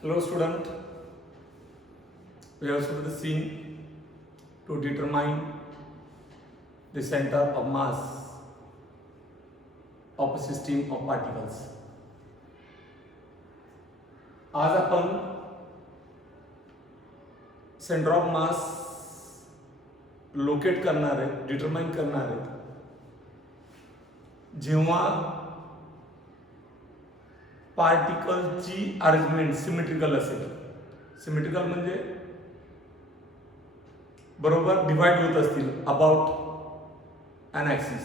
Hello student, we have studied seen to determine the center of mass of a system of particles. आज आपण centre of mass locate करणार आहे, determine करणार आहे जेव्हा पार्टिकलची arrangement symmetrical असेल. सिमेट्रिकल म्हणजे बरोबर डिवाइड होत असतील अबाउट एन ॲक्सिस.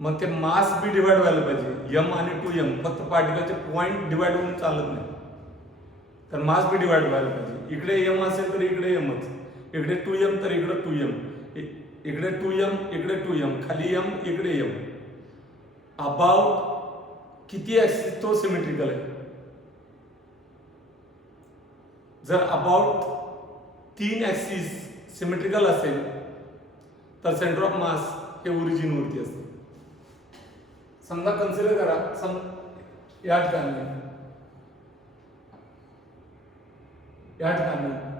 मग ते मास बी डिवाइड व्हायला पाहिजे. एम आणि 2m फक्त पार्टिकलचे पॉइंट डिवाइड होऊन चालत नाही, तर मास बी डिवाइड व्हायला पाहिजे. इकडे m असेल तर इकडे mच, इकडे 2m तर इकडे 2m, इकडे 2m इकडे 2m, खाली m इकडे m. अबाउट किती ॲक्सिस तो सिमेट्रिकल आहे. जर अबाउट 3 ॲक्सिस सिमेट्रिकल असेल तर सेंटर ऑफ मास हे ओरिजिन वरती असते. समजा कन्सिडर करा, या ठिकाणी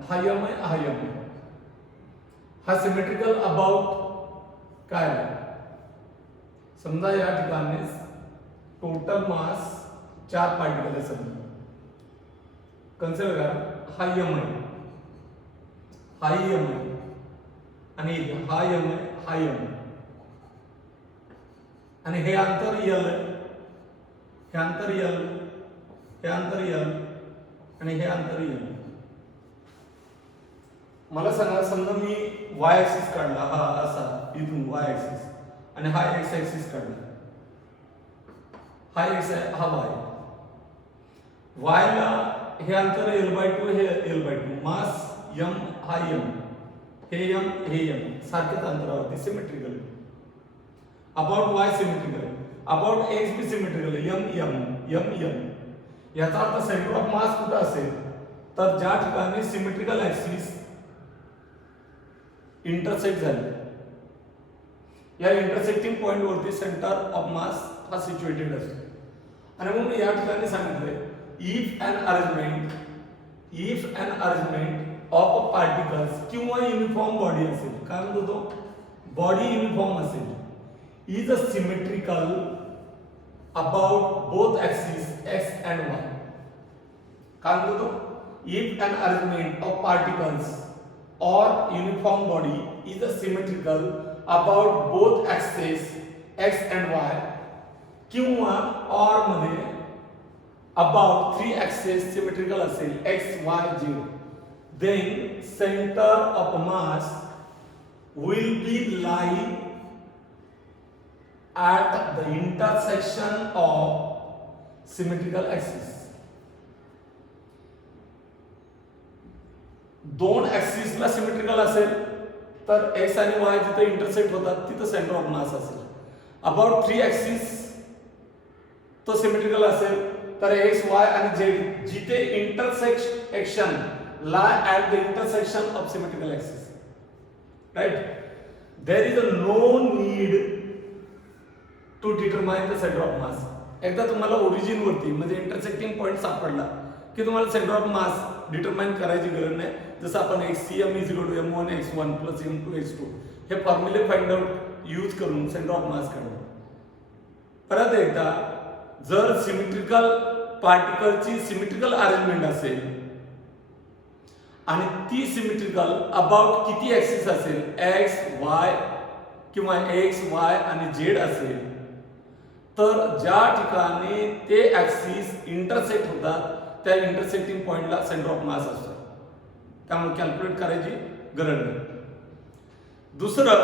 हा यम आहे, हा यम आहे. हा सिमेट्रिकल अबाउट काय आहे. समजा या ठिकाणी टोटल मास 4 पार्टिकल आहे. समजा कन्सिडर करा, हा यम आहे, हा यम आहे आणि हा यम आहे, हा यम आहे आणि हे अंतर L आहे, हे अंतर L, हे अंतर L आणि हे अंतर L. मला सांगा, समजा मी y ऍक्सिस काढला, हा असा इथून y ऍक्सिस, आणि हा x ऍक्सिस काढला. हा x आहे, हा y. y ला हे अंतर L/2, हे L/2. मास m, हा m, हे m, हे m सारख्याच अंतरावरती सिमेट्रिकल. अबाउट y सिमेट्रिकल आहे, अबाउट x बी सिमेट्रिकल आहे, m. याचा अर्थ सेंटर ऑफ मास कुठे असेल तर ज्या ठिकाणी सिमेट्रिकल ऍक्सिस इंटरसेक्ट झाले, या इंटरसेक्टिंग पॉइंट वरती सेंटर ऑफ मास हा सिच्युएटेड असतो. आणि म्हणून या ठिकाणी सांगितलंय, if an arrangement of particles किंवा युनिफॉर्म बॉडी असेल, काय म्हणतो तो, बॉडी युनिफॉर्म असेल, is a symmetrical about both axis x and y. काय म्हणतो तो, if an arrangement of particles or uniform body is symmetrical about both axes x and y किंवा or मध्ये about 3 axes symmetrical असेल x y z, then center of mass will be lie at the intersection of symmetrical axes. दोन ऍक्सिसला symmetrical असेल तर x आणि y जिथे intersect होतात तिथे सेंटर ऑफ मास असेल. अबाउट 3 ऍक्सिस तो सिमेट्रिकल असेल तर x, y आणि z जिथे intersection lie at the intersection of symmetrical axis. Right? There is no need to determine the center of mass. एकदा तुम्हाला ओरिजिन वरती म्हणजे इंटरसेक्टिंग पॉइंट सापडला की तुम्हाला सेंटर ऑफ मास डिटरमाइन करायची गरज नाही. जसं आपण HCM = m1 x1 + m2 x2 हे फॉर्म्युले फाइंड आउट यूज करून सेंटर ऑफ मास काढतो. परत एकदा, जर सिमेट्रिकल पार्टिकलची सिमेट्रिकल अरेंजमेंट असेल आणि ती सिमेट्रिकल अबाउट किती ऍक्सिस असेल, x, y किंवा x, y आणि z असेल, तर ज्या ठिकाणी ते ऍक्सिस इंटरसेक्ट होतात त्या इंटरसेक्टिंग पॉइंटला सेंटर ऑफ मास असतो. त्यामुळे कॅल्क्युलेट करायची गरज नाही. दुसरं,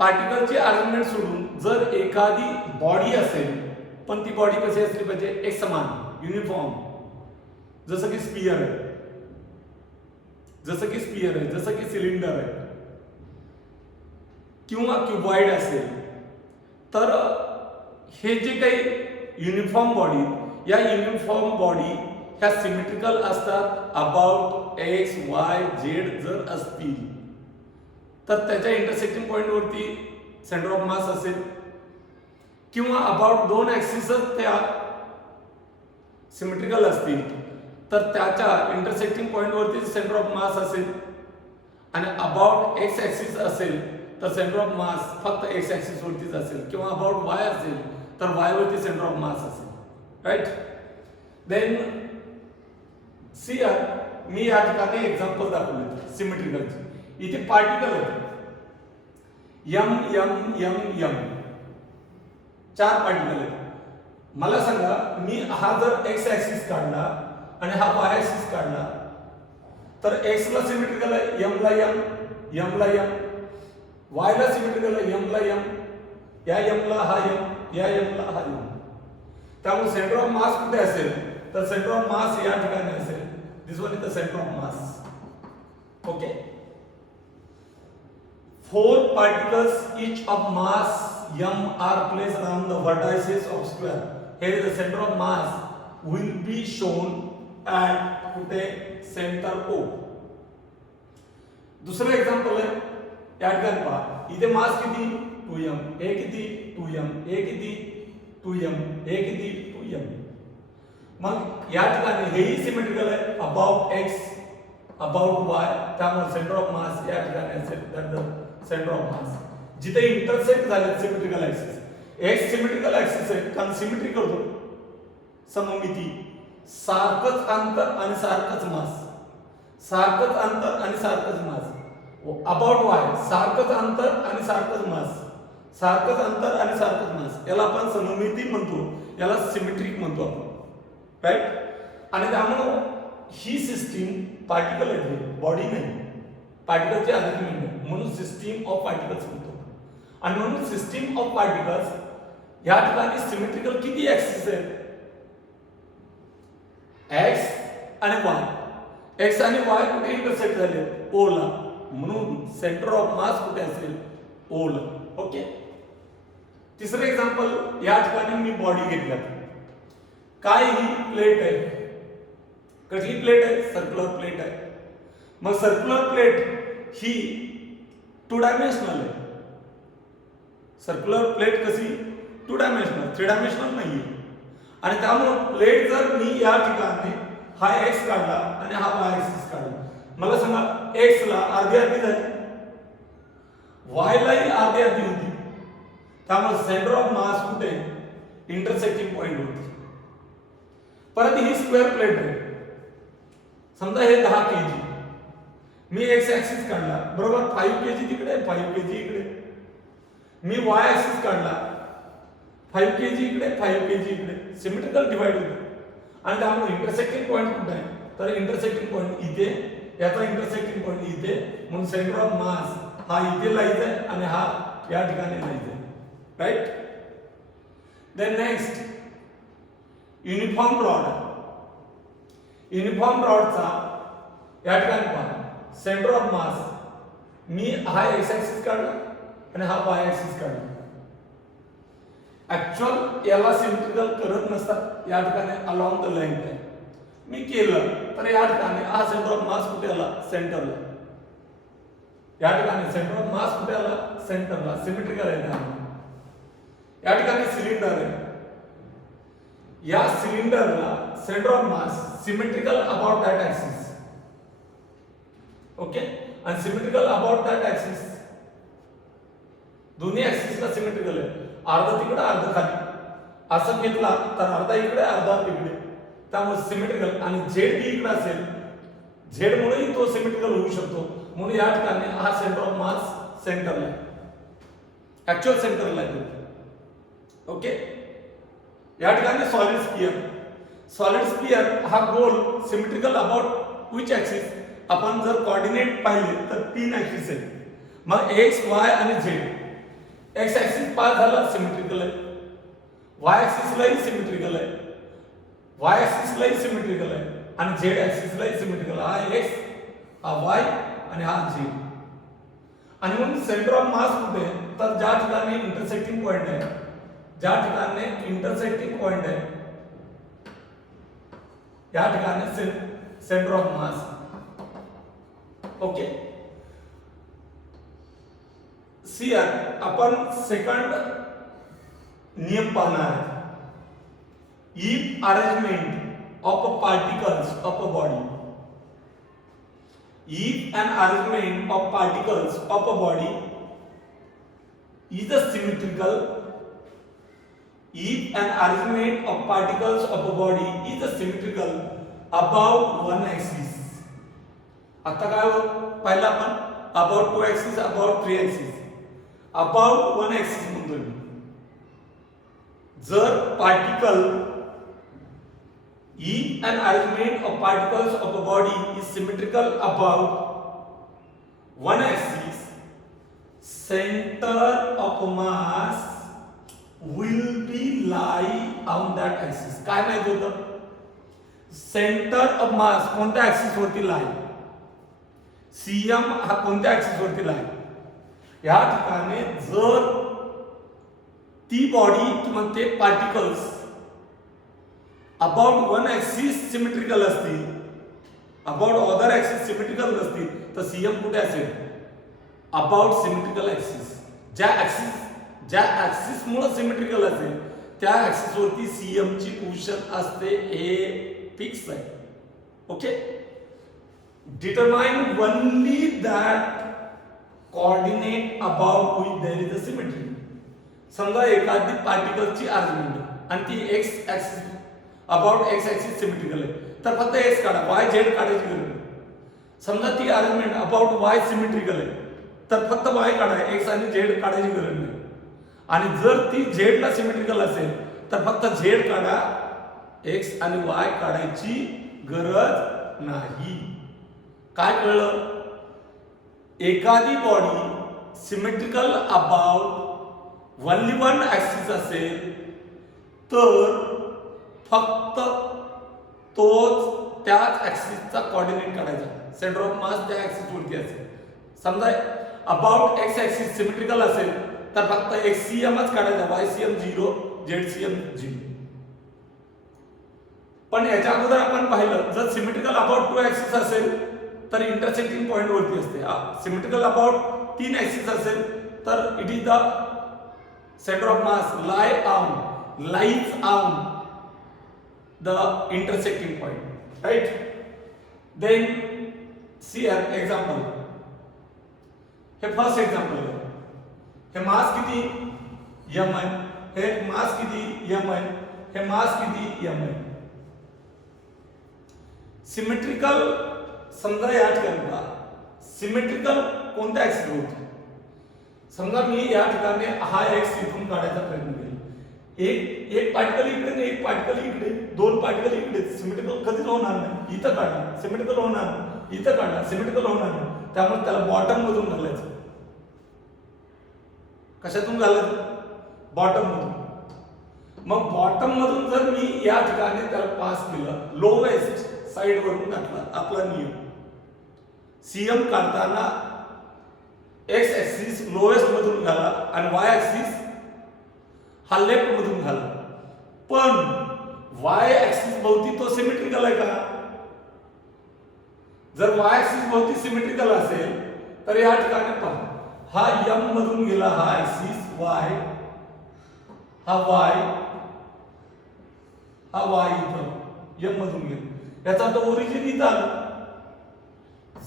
पार्टिकलची अरेंजमेंट सोडून जर एखादी बॉडी असेल, पण ती बॉडी कशी असली पाहिजे, एक समान, युनिफॉर्म, जसं की स्पियर आहे, जसं की सिलेंडर आहे किंवा क्युबॉइड असेल, तर हे जे काही युनिफॉर्म बॉडी, या युनिफॉर्म बॉडी ह्या सिमेट्रिकल असतात अबाउट x, y, z जर असतील तर त्याच्या इंटरसेक्टिंग पॉइंट वरती सेंटर ऑफ मास असेल, किंवा अबाउट 2 ऍक्सिसच त्या सिमेट्रिकल असतील तर त्याच्या इंटरसेक्टिंग पॉईंटवरती सेंटर ऑफ मास असेल आणि अबाउट एक्स ॲक्सिस असेल तर सेंटर ऑफ मास फक्त एक्स ॲक्सिस वरतीच असेल किंवा अबाउट वाय असेल तर वाय वरती सेंटर ऑफ मास असेल. राईट. देन सी मी या ठिकाणी एक्झाम्पल दाखवले सिमेट्रिकलचे. इथे पार्टिकल होते m m m m 4 particle आहेत. मला सांगा मी हा जर एक्स ॲक्सिस काढला आणि हा वाय ॲक्सिस काढला तर एक्स ला सिमेट्रिकल आहे यम ला यम, यम ला यम, वाय ला सिमेट्रिकल आहे यम ला यम, या यम ला हा यम, या यम ला हा यम. त्यामुळे सेंटर ऑफ मास कुठे असेल तर सेंटर ऑफ मास या ठिकाणी असेल. This one is the centre of mass. Okay. 4 particles each of mass m are placed around the vertices of square. Here is the center of mass will be shown at कुठे center O. दुसरं example आहे या ठिकाणी पहा. इथे मास किती 2m, हे किती 2m, हे किती 2m, हे किती 2m. मग या ठिकाणी हेही सिमेट्रिकल आहे अबाउट x अबाउट y. त्यामुळे सेंटर ऑफ मास या ठिकाणी असेल दॅट सेंटर ऑफ मास. जिथे इंटरसेक्ट झाले symmetrical axis, x symmetrical axis आहे कारण सिमेट्रिकल होतो सममिती, सारखंच अंतर आणि सारखंच मास, सारखंच अंतर आणि सारखंच मास. अबाउट वाय सारखंच अंतर आणि सारखंच मास, सारखंच अंतर आणि सारखंच मास. याला आपण सममिती म्हणतो, याला सिमेट्रिक म्हणतो आपण. राईट. आणि त्यामुळे ही सिस्टीम पार्टिकल आहे, बॉडी नाही, पार्टिकलचे अरेंजमेंट आहे म्हणून सिस्टीम ऑफ पार्टिकल्स म्हणतो. आणि म्हणून सिस्टीम ऑफ पार्टिकल्स या ठिकाणी सिमेट्रिकल किती ऍक्सिस आहेत एक्स आणि वाय. एक्स आणि वाय कुठे इंटरसेक्ट झाले ओ ला, म्हणून सेंटर ऑफ मास कुठे असेल ओ ला. ओके. तिसरं एक्झाम्पल या ठिकाणी मी बॉडी घेतला. काय ही प्लेट आहे, कसली प्लेट आहे सर्क्युलर प्लेट आहे. मग सर्क्युलर प्लेट ही 2 डायमेन्शनल आहे. सर्क्युलर प्लेट कशी 2 डायमेन्शनल, 3 डायमेन्शनल नाहीये. आणि त्यामुळे प्लेट जर मी या ठिकाणी हा एक्स काढला आणि हा वाय ऍक्सिस काढला, मला सांगा एक्स ला अर्धी अर्धी झाली, वाय लाही अर्धी अर्धी होती. त्यामुळे सेंटर ऑफ मास कुठे इंटरसेक्टिंग पॉइंट होती. परत ही स्क्वेअर प्लेट आहे. समजा हे 10 kg, मी एक्स ऍक्सिस काढला बरोबर 5 kg तिकडे 5 kg इकडे. मी वाय ऍक्सिस काढला 5 kg इकडे 5 kg इकडे. सिमेट्रिकल डिवाइड होतो. आणि त्यामुळे इंटरसेक्टिंग पॉइंट कुठे आहे तर इंटरसेक्टिंग पॉइंट इथे, याचा इंटरसेक्टिंग पॉइंट इथे, म्हणून सेंटर ऑफ मास हा इथे लाईज आहे आणि हा या ठिकाणी लाईज आहे. Right. Then next uniform rod. Uniform रॉडचा या ठिकाणी पहा सेंटर ऑफ मास, मी हा एक्स ऍक्सिस काढला आणि हा वाय ऍक्सिस काढला. ऍक्च्युअल याला सिमेट्रिकल करत नसतात, या ठिकाणी अलॉंग द लेंथ आहे. मी केलं तर या ठिकाणी हा सेंटर ऑफ मास कुठे आला सेंटरला. या ठिकाणी सेंटर ऑफ मास कुठे आला सेंटरला, सिमेट्रिकल आहे. या ठिकाणी सिलेंडर आहे, या सिलेंडरला centre of mass symmetrical about that axis. Okay. आणि सिमेट्रिकल अबाउट दॅट ऍक्सिस, दोन्ही ऍक्सिसला सिमेट्रिकल आहे. अर्धा तिकडे अर्धा खाली असं घेतला तर अर्धा इकडे अर्धा इकडे, त्यामुळे सिमेट्रिकल. आणि झेड बी इकडे असेल, झेड मुळेही तो सिमेट्रिकल होऊ शकतो. म्हणून या ठिकाणी हा सेंटर ऑफ मास सेंटरला आहे, ऍक्च्युअल सेंटरला आहे. ओके. या ठिकाणी सॉलिड स्फियर, सॉलिड स्फियर हा गोल सिमेट्रिकल अबाउट विच ऍक्सिस. आपण जर कोऑर्डिनेट पाहिले तर 3 ऍक्सिस आहेत. मग एक्स वाय आणि झेड. एक्स ऍक्सिस पास झाला सिमेट्रिकल आहे, वाय ऍक्सिसलाही सिमेट्रिकल आहे, वाय ऍक्सिसलाही सिमेट्रिकल आहे आणि झेड ऍक्सिसलाही सिमेट्रिकल. हा एक्स, हा वाय आणि हा झेड. आणि म्हणून सेंटर ऑफ मास कुठे तर ज्या ठिकाणी इंटरसेक्टिंग पॉइंट आहे, ज्या ठिकाणी इंटरसेक्टिंग पॉइंट आहे या ठिकाणी सेंटर ऑफ मास. ओके. सियर आपण सेकंड नियम पाहणार आहे. If arrangement of a particles of a body. If an arrangement of particles of a body is a symmetrical, if an arrangement of particles of a body is a symmetrical about one axis. आता काय हो पहिला आपण about two axis, about three axis, about one axis म्हणतोय मी. जर particle, if an arrangement of particles of a body is symmetrical about one axis, center of mass will be lie on that axis. काय माहित होतं? Centre of मास कोणत्या axis वरती लाई? CM हा कोणत्या axis वरती लाई? या ठिकाणी जर ती बॉडी किंवा ते particles about one axis symmetrical असतील, अबाउट अदर ऍक्सिस सिमेट्रिकल असतील, तर सीएम कुठे असेल? About symmetrical axis. ज्या ऍक्सिस मुळे सिमेट्रिकल असेल त्या ऍक्सिस वरती सीएम ची पोझिशन असते. हे फिक्स आहे. Okay. Determine only that coordinate about which there is a symmetry. समजा एखादी पार्टिकलची अरेंजमेंट आणि ती X axis about X axis symmetrical आहे, तर फक्त एक्स काढा, वाय झेड काढायची गरज नाही. समजा ती अरेंजमेंट अबाउट वाय सिमेट्रिकल आहे, तर फक्त वाय काढा, एक्स आणि झेड काढायची गरज नाही. आणि जर ती झेड ला सिमेट्रिकल असेल तर फक्त झेड काढा, एक्स आणि वाय काढायची गरज नाही. काय कळलं? एखादी body symmetrical about only one axis असेल तर फक्त तोच त्याच ऍक्सिसचा कोऑर्डिनेट काढायचा. सेंटर ऑफ मास त्या ऍक्सिस वरती असेल. समजा अबाउट एक्स ऍक्सिस सिमेट्रिकल असेल तर फक्त एक्ससीएमच काढायचा, वायसीएम 0, झेडसीएम 0. पण याच्या अगोदर आपण पाहिलं जर सिमेट्रिकल अबाउट टू ऍक्सिस असेल तर इंटरसेक्टिंग पॉइंट वरती असते. सिमेट्रिकल अबाउट तीन ऍक्सिस असेल तर it is the centre of mass lies on the intersecting point. Right. Then see an example. हे फर्स्ट एक्झाम्पल आहे. हे मास किती? m आहे. हे मास किती? m आहे. हे मास किती? m आहे. सिमेट्रिकल समजा या ठिकाणी सिमेट्रिकल कोणत्या ऍक्सिस होते? समजा मी या ठिकाणी हा एक्स इथून काढायचा प्रयत्न केला. एक पार्टिकल इकडे आणि एक पार्टिकल इकडे, दोन पार्टिकल इकडे. सिमेट्रिकल कधीच होणार नाही. इथं काढला सिमेट्रिकल होणार नाही, इथं काढला सिमेट्रिकल होणार नाही. त्यामुळे त्याला बॉटम मधून घालायचं. कशातून घालायचं? बॉटम मधून. मग बॉटम मधून जर मी या ठिकाणी त्याला पास केलं, लोवेस्ट साइड वरून घातला, आपला नियम सीएम काढताना एक्स ऍक्सिस लोवेस्ट मधून घाला आणि वाय ऍक्सिस हा लेफ्ट मधून घाला. पण वाय ऍक्सिस भोवती तो सिमेट्रिकल आहे का? जर वाय ऍक्सिस भोवती सिमेट्रिकल असेल तर या ठिकाणी पहा, हा m मधून गेला, हा ऍक्सिस y, हा y, हा y इथं m मधून गेला. याचा अर्थ ओरिजिन इथं आलं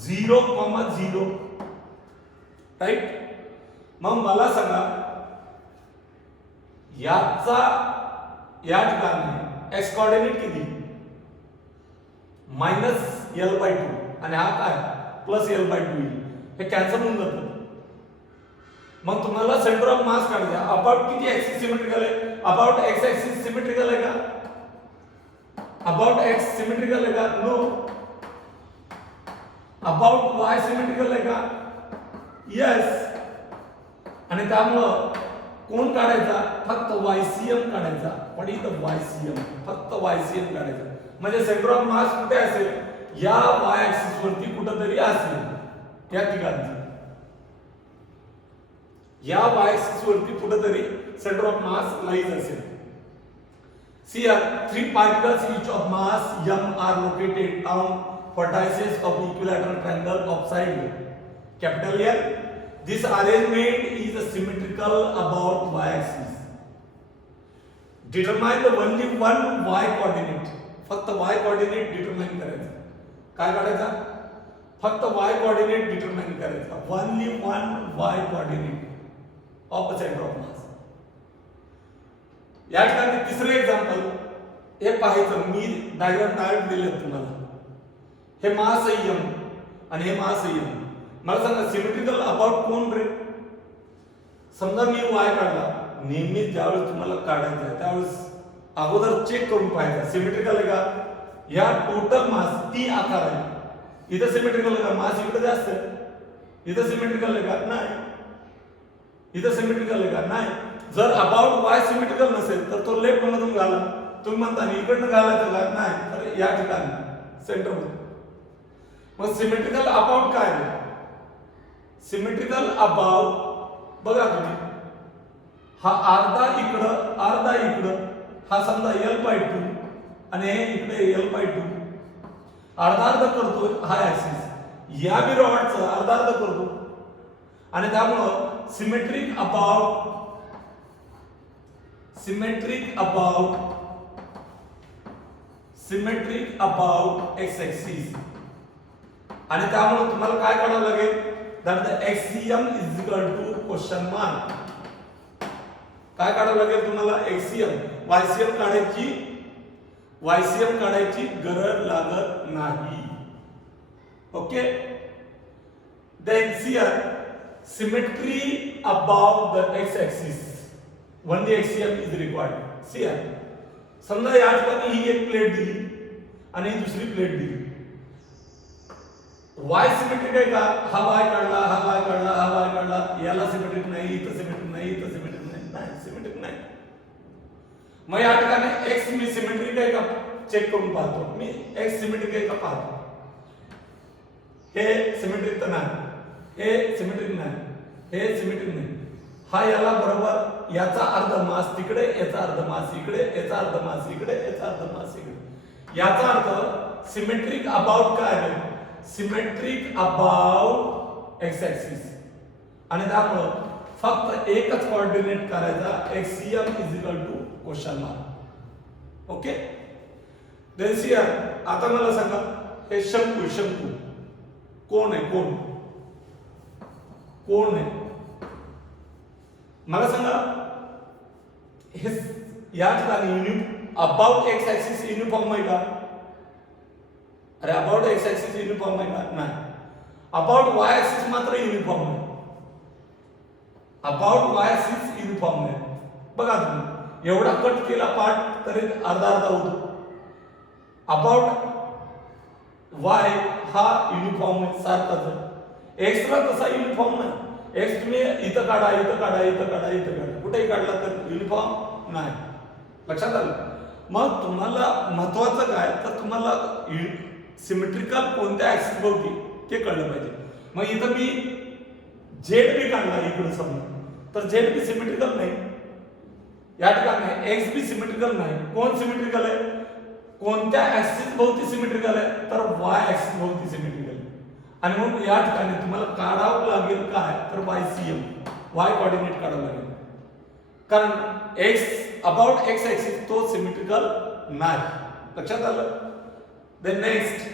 0,0. राइट. मग मला सांगा याचा या ठिकाणी x कोऑर्डिनेट किती? -l/2 आणि हा काय? +l/2. हे कॅन्सल होऊन जातं. मग तुम्हाला सेंटर ऑफ मास काढायचा. अबाउट किती ऍक्सिस सिमेट्रिकल आहे? अबाउट एक्स ऍक्सिस सिमेट्रिकल आहे का? अबाउट एक्स सिमेट्रिकल आहे का? नो. अबाउट वाय सिमेट्रिकल आहे का? यस. आणि त्यामुळं कोण काढायचा? फक्त वायसीएम काढायचा. पण इथं वायसीएम, फक्त वायसीएम काढायचा. म्हणजे सेंटर ऑफ मास कुठे असेल? या वाय ऍक्सिस वरती कुठेतरी असेल या ठिकाणी. या वाय ऍक्सिस वरती कुठेतरी सेंटर ऑफ मास लाईज असेल. See here, three particles each of mass m are located on vertices of equilateral triangle of side capital L. This arrangement is symmetrical about y-axis. Determine the only one y coordinate. फक्त Y coordinate determine करायचा. काय काढायचा? फक्त Y coordinate determine करायचा. Only one Y coordinate of centre of मास. या ठिकाणी तिसरे example हे पाहायचं. मी डायग्राम डायरेक्ट दिले तुम्हाला. हे महासंयम आणि हे महासंयम. मला सांगा सिमेट्रिकल अबाउट कोण रे? समजा मी वाय काढला. नेहमी ज्यावेळेस तुम्हाला काढायचं आहे त्यावेळेस अगोदर चेक करून पाहायचं सिमेट्रिकल आहे का. या टोटल मास टी आकार आहे. इथं सिमेट्रिकल आहे का? मास इकडे जास्त आहे. इथं सिमेट्रिकल आहे का? नाही. इथं सिमेट्रिकल आहे का? नाही. जर अबाउट वाय सिमेट्रिकल नसेल तर तो लेफ्ट मधून घाला. तुम्ही म्हणता इकडनं घालायचं का? नाही. तर या ठिकाणी सेंटर मध्ये. मग सिमेट्रिकल अबाउट काय आहे? सिमेट्रिकल अबाउट बघा तुम्ही, हा अर्धा इकडं अर्धा इकडं, हा समजा L/2 आणि हे इकडे L/2 अर्धा अर्धा करतो. हा ऍक्सिस या बी रॉडचा अर्धा अर्धा करतो आणि त्यामुळं सिमेट्रिक अबाउट एक्स ऍक्सिस. आणि त्यामुळे तुम्हाला काय काढावं लागेल? That the x cm is equal to question mark. काय काढावं लागेल तुम्हाला? एक्सियम. वायसीएम काढायची गरज लागत नाही. Okay. Then here symmetry about the X axis. Only x cm is required. See here समजा या ठिकाणी ही एक प्लेट दिली आणि ही दुसरी प्लेट दिली. वाय सिमेट्रिक आहे का? हा वाय काढला, हा वाय काढला, हा वाय काढला. याला सिमेट्रिक नाही, इथं सिमेट्रिक नाही, इथं सिमेट्रिक नाही. नाही सिमेट्रिक नाही. मग या ठिकाणी एक्स मी सिमेट्रिक आहे का चेक करून पाहतो. मी एक्स सिमेट्रिक आहे का पाहतो. हे सिमेट्रिक तर नाही, हे सिमेट्रिक नाही, हे सिमेट्रिक नाही. हा याला बरोबर याचा अर्ध मास तिकडे, याचा अर्ध मास इकडे, याचा अर्ध मास इकडे, याचा अर्ध मास इकडे. याचा अर्थ सिमेट्रिक अबाउट काय आहे? Symmetric about X axis. आणि त्यामुळे फक्त एकच कोऑर्डिनेट करायचा. X cm is equal to question mark. Okay. Then see here आता मला सांगा हे शंकू कोण आहे? कोण आहे? मला सांगा हे या ठिकाणी अबाउट एक्स ऍक्सिस युनिफॉर्म आहे का? अरे अबाउट एक्स ऍक्सिस युनिफॉर्म आहे का? नाही. अबाउट वाय ऍक्सिस मात्र युनिफॉर्म आहे. अबाउट वाय ऍक्सिस युनिफॉर्म आहे. बघा तुम्ही एवढा कट केला पार्ट तरी अर्धा अर्धा होतो. अबाउट वाय हा युनिफॉर्म आहे, सारखाच आहे. एक्सला तसा युनिफॉर्म नाही. एक्स तुम्ही इथं काढा, इथं काढा, इथं काढा, इथं काढा, कुठेही काढला तर युनिफॉर्म नाही. लक्षात आलं? मग तुम्हाला महत्वाचं काय तर तुम्हाला सिमेट्रिकल कोणत्या ऍक्सिस भोवती ते कळलं पाहिजे. मग इथं मी झेड बी काढला इकडे समजा तर झेड बी सिमेट्रिकल नाही. या ठिकाणी एक्स बी सिमेट्रिकल नाही. कोण सिमेट्रिकल आहे? कोणत्या ऍक्सिस भोवती सिमेट्रिकल आहे? तर वाय ऍक्सिस भोवती सिमेट्रिकल आहे. आणि मग या ठिकाणी तुम्हाला काढावं लागेल काय तर वायसीएम, वाय कोऑर्डिनेट काढावं लागेल. कारण एक्स अबाउट एक्स ऍक्सिस तो सिमेट्रिकल नाही. लक्षात आलं? देन नेक्स्ट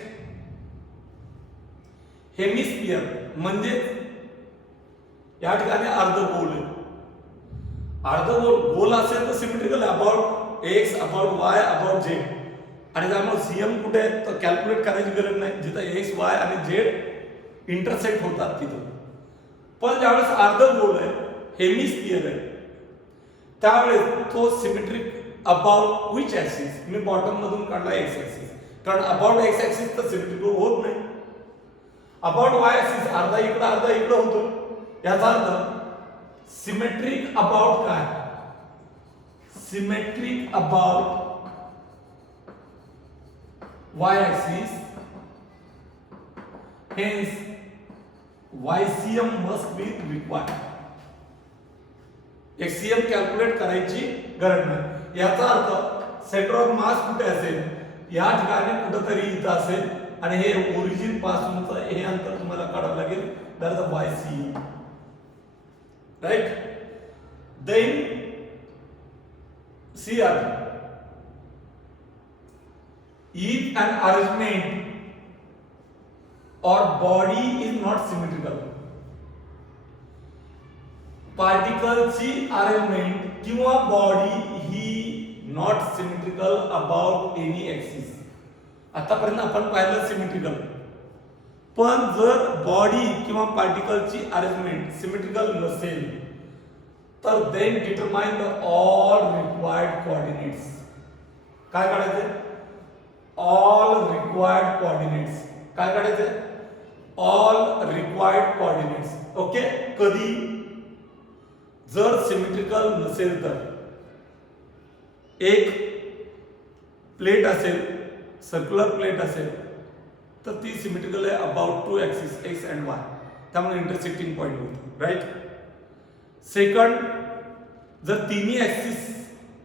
हेमिस्फियर म्हणजे या ठिकाणी अर्धगोल आहे. अर्धगोल असेल तर symmetrical about x, about Y, about Z. आणि त्यामुळे सीएम कुठे आहे तर कॅल्क्युलेट करायची गरज नाही. जिथं एक्स वाय आणि झेड इंटरसेक्ट होतात तिथं. पण ज्यावेळेस अर्धगोल आहे, हेमिस्फियर आहे, त्यावेळेस तो symmetric about which axis? Me bottom मधून काढला एक्स ऍक्सिस. कारण अबाउट एक्स ऍक्सिस तर सिमेट्रिकल होत नाही. अबाउट वाय ऍक्सिस अर्धा इकडं अर्धा इकडं होतो. याचा अर्थ सिमेट्रिक अबाउट काय? Symmetric about y axis, hence YCM must be required. Axiom calculate करायची गरज नाही. याचा अर्थ सेंटर ऑफ मास कुठे असेल? या ठिकाणी कुठेतरी इथं असेल आणि हे ओरिजिन पासूनचं हे अंतर तुम्हाला काढावं लागेल. That is YCM. Right. Then see are if an arrangement or body is not symmetrical, पार्टिकलची अरेंजमेंट किंवा बॉडी ही not symmetrical about any axis. आतापर्यंत आपण पाहिलं सिमेट्रिकल, पण जर बॉडी किंवा पार्टिकलची अरेंजमेंट सिमेट्रिकल नसेल तर then determine the all required coordinates. काय काढायचे? All required coordinates. काय काढायचे? All required coordinates. ओके. कधी? जर सिमेट्रिकल नसेल तर एक प्लेट असेल, सर्क्युलर प्लेट असेल तर ती सिमेट्रिकल आहे about two axis X and Y, त्यामुळे इंटरसेक्टिंग पॉइंट होतो. राईट. सेकंड, जर तिन्ही ऍक्सिस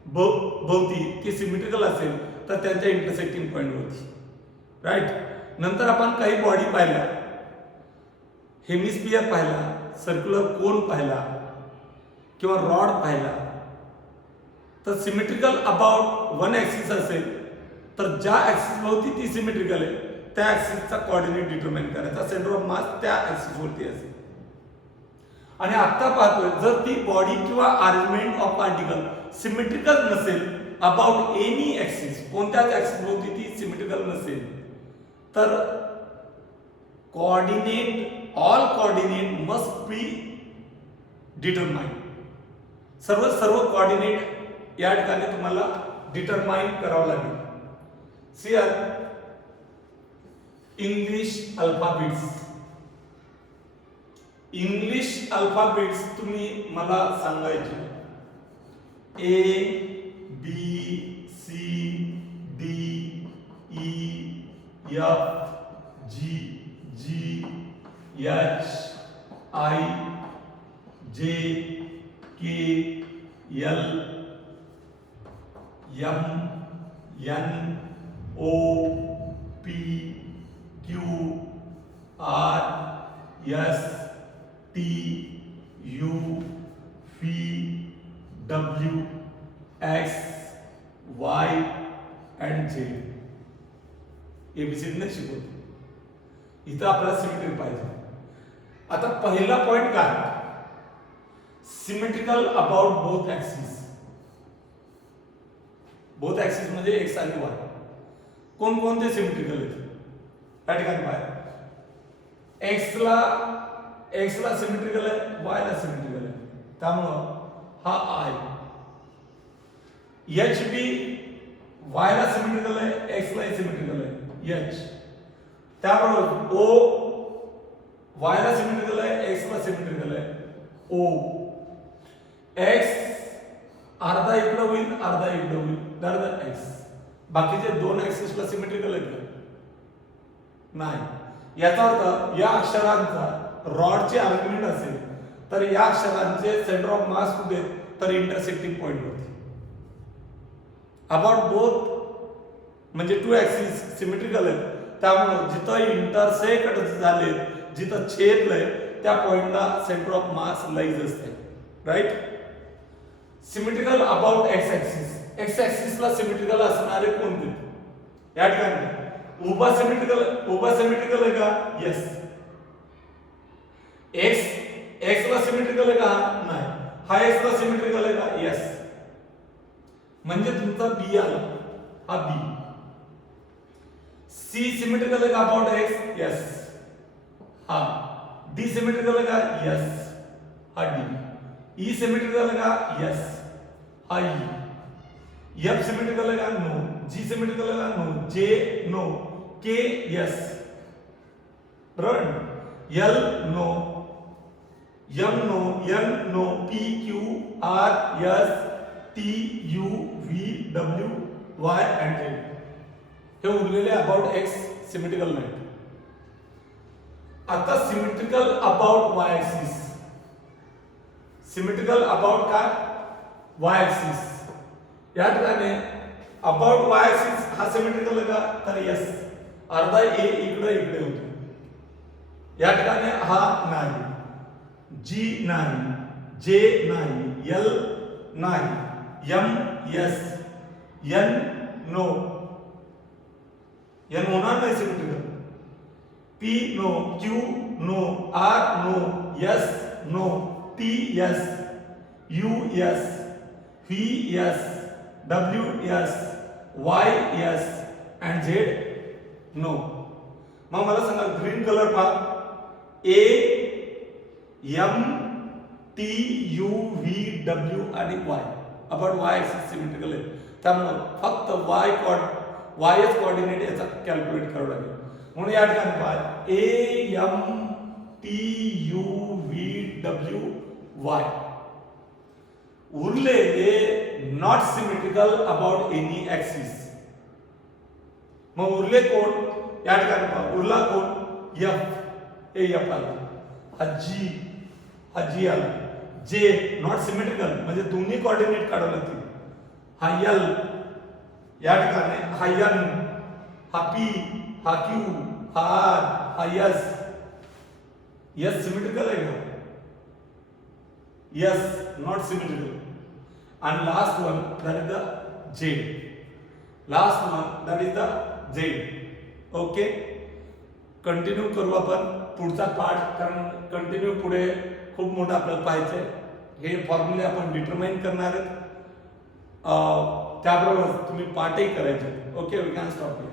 भोवती ती सिमेट्रिकल असेल तर त्यांच्या इंटरसेक्टिंग पॉइंट होती. राईट. नंतर आपण काही बॉडी पाहिल्या, हेमिस्फियर पाहिला, सर्क्युलर कोन पाहिला किंवा रॉड पाहिला, तर सिमेट्रिकल अबाउट वन ऍक्सिस असेल तर ज्या ऍक्सिस भोवती ती सिमेट्रिकल आहे त्या ऍक्सिसचा कोऑर्डिनेट डिटरमाइन करायचा, सेंटर ऑफ मास त्या ऍक्सिस वरती असेल. आणि आता पाहतोय जर ती बॉडी किंवा अरेंजमेंट ऑफ पार्टिकल सिमेट्रिकल नसेल अबाउट एनी ऍक्सिस, कोणत्याच ऍक्सिस भोवती ती सिमेट्रिकल नसेल तर coordinate, all coordinate must be determine. सर्व कोऑर्डिनेट या ठिकाणी तुम्हाला डिटरमाइन करावं लागेल. सियर इंग्लिश अल्फाबेट्स, इंग्लिश अल्फाबेट्स तुम्ही मला सांगायचे. A B C D E F G G H I J K L M N O P Q R S T U V W X Y and Z. ABCD नाही शिकवतो. इथं आपल्याला symmetry पाहिजे. आता पहिला पॉइंट काय? Symmetrical about both axis. Both axis म्हणजे x आणि वाय. कोणकोणते सिमेट्रिकल आहेत त्या ठिकाणी पाहिजे? एक्सला सिमेट्रिकल आहे, वायला सिमेट्रिकल आहे, त्यामुळं हा आय. एच बी वायला सिमेट्रिकल आहे, एक्सला सिमेट्रिकल आहे एच. त्याबरोबर ओ वायला सिमेट्रिकल आहे, एक्सला सिमेट्रिकल आहे ओ. एक्स अर्धा इकडं होईल, अर्धा इकडं होईल, दर एक्स. बाकीचे दोन ऍक्सिसला सिमेट्रिकल आहेत का? नाही. याचा अर्थ या अक्षरांचा रॉडचे अरेंजमेंट असेल तर या अक्षरांचे सेंटर ऑफ मास कुठे तर इंटरसेक्टिंग पॉइंट होते. अबाउट बोथ म्हणजे टू ऍक्सिस सिमेट्रिकल आहेत, त्यामुळे जिथं इंटरसेक्ट झाले, जिथं छेदलंय त्या पॉइंटला सेंटर ऑफ मास लाईज असते. Right. Symmetrical about X axis. X ऍक्सिसला सिमेट्रिकल असणारे कोणते? या ठिकाणी उभा सिमेट्रिकल आहे का? यस. एक्सला सिमेट्रिकल आहे का? नाही. हा एक्सला सिमेट्रिकल आहे का? यस. म्हणजे तुमचा बी आला, हा बी. सी सिमेट्रिकल आहे का अबाउट एक्स? यस. हा. डी सिमेट्रिकल आहे का? यस. हा डी. ई सिमेट्रिकल है का? यस. हा ई. एफ सिमेट्रिकल है का? नो. जी सिमेट्रिकल है का? No. J no. K yes. बरोबर. L no. M no. N no. P Q R S T U V W Y and Z. हे उरलेले अबाउट एक्स सिमेट्रिकल नाही. आता symmetrical about Y axis. Symmetrical about काय? Y axis. या ठिकाणी about Y axis हा symmetrical आहे का? तर यस. अर्धा ए इकडे होतो. या ठिकाणी हा नाही, जी नाही, जे नाही, एल नाही, M yes, N no, N होणार नाही symmetrical. P no, Q no, R no, S no, T yes, U yes, V yes, W yes, Y yes and Z no. मग मला सांगा ग्रीन कलर पहा. A M T U V W आणि Y. About Y axis symmetrical आहे, त्यामुळे फक्त वायच coordinate याचा कॅल्क्युलेट करावं लागेल. म्हणून या ठिकाणी पहा A M T U V W Y. उरलेले not symmetrical about any axis. मग उरले कोण या ठिकाणी पहा. उरला कोण एफ. ए एफ आला, हा जी आला. जे नॉट सिमेट्रिकल म्हणजे दोन्ही कोऑर्डिनेट काढावे लागतील. हा एल या ठिकाणी, हा एन, हा पी, हा क्यू, हा आर, हा एस. एस सिमेट्रिकल आहे का? S not symmetrical. आणि last one that is the Z. Last one that is the Z. Okay, continue करू आपण पुढचा पार्ट, कारण कंटिन्यू पुढे खूप मोठं आपल्याला पाहायचं आहे. हे फॉर्म्युले आपण डिटरमाइन करणार आहेत. त्याबरोबर तुम्ही पार्टही करायचे. Okay, we can stop here.